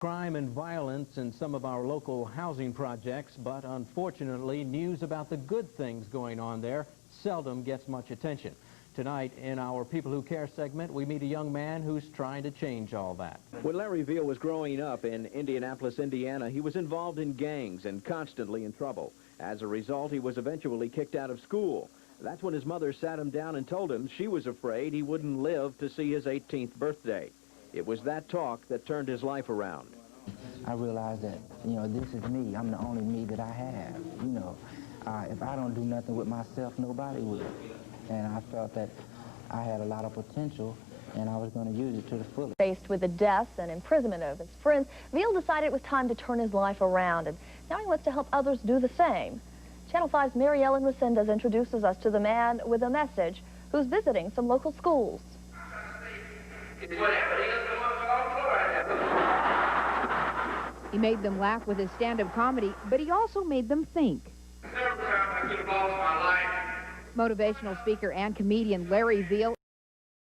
Crime and violence in some of our local housing projects, but unfortunately, news about the good things going on there seldom gets much attention. Tonight, in our People Who Care segment, we meet a young man who's trying to change all that. When Larry Veal was growing up in Indianapolis, Indiana, he was involved in gangs and constantly in trouble. As a result, he was eventually kicked out of school. That's when his mother sat him down and told him she was afraid he wouldn't live to see his 18th birthday. It was that talk that turned his life around. I realized that, this is me. I'm the only me that I have. If I don't do nothing with myself, nobody will. And I felt that I had a lot of potential, and I was going to use it to the fullest. Faced with the death and imprisonment of his friends, Veal decided it was time to turn his life around, and now he wants to help others do the same. Channel 5's Mary Ellen Resendez introduces us to the man with a message who's visiting some local schools. He made them laugh with his stand-up comedy, but he also made them think. Motivational speaker and comedian Larry Veal.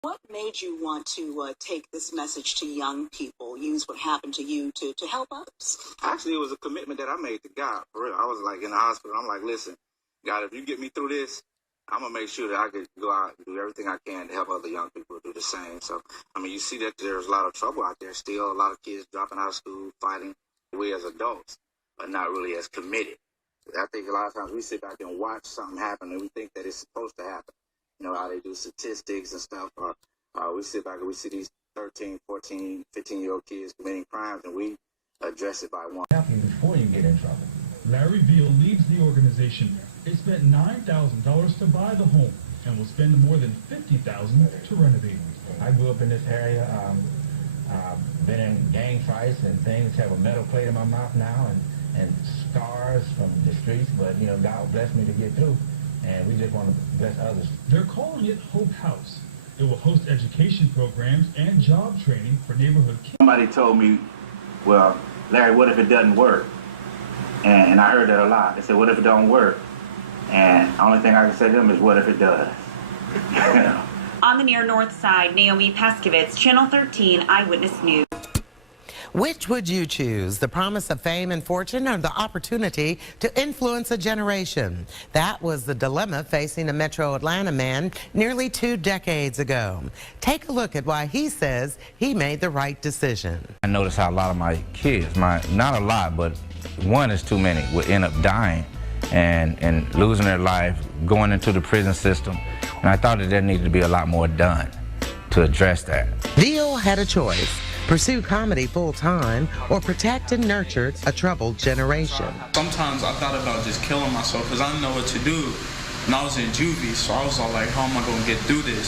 What made you want to take this message to young people, use what happened to you to help others? Actually, it was a commitment that I made to God. For real. I was like in the hospital. I'm like, listen, God, if you get me through this, I'm going to make sure that I could go out and do everything I can to help other young people do the same. So, I mean, you see that there's a lot of trouble out there still. A lot of kids dropping out of school, fighting. We as adults are not really as committed. I think a lot of times we sit back and watch something happen and we think that it's supposed to happen. You know, how they do statistics and stuff. Or we sit back and we see these 13, 14, 15-year-old kids committing crimes and we address it by one. Before you get in trouble. Larry Veal leads the organization. They spent $9,000 to buy the home and will spend more than $50,000 to renovate it. I grew up in this area, been in gang fights and things, have a metal plate in my mouth now and scars from the streets, but God blessed me to get through, and we just want to bless others. They're calling it Hope House. It will host education programs and job training for neighborhood kids. Somebody told me, well, Larry, what if it doesn't work? And I heard that a lot. They said, what if it don't work? And the only thing I can say to them is, what if it does? On the near north side, Naomi Peskovitz, Channel 13 Eyewitness News. Which would you choose, the promise of fame and fortune or the opportunity to influence a generation? That was the dilemma facing a Metro Atlanta man nearly 2 decades ago. Take a look at why he says he made the right decision. I noticed how a lot of my kids, not a lot, but one is too many, would end up dying and losing their life, going into the prison system. And I thought that there needed to be a lot more done to address that. Veal had a choice: pursue comedy full-time or protect and nurture a troubled generation. Sometimes I thought about just killing myself because I didn't know what to do. And I was in juvie, so I was all like, how am I going to get through this?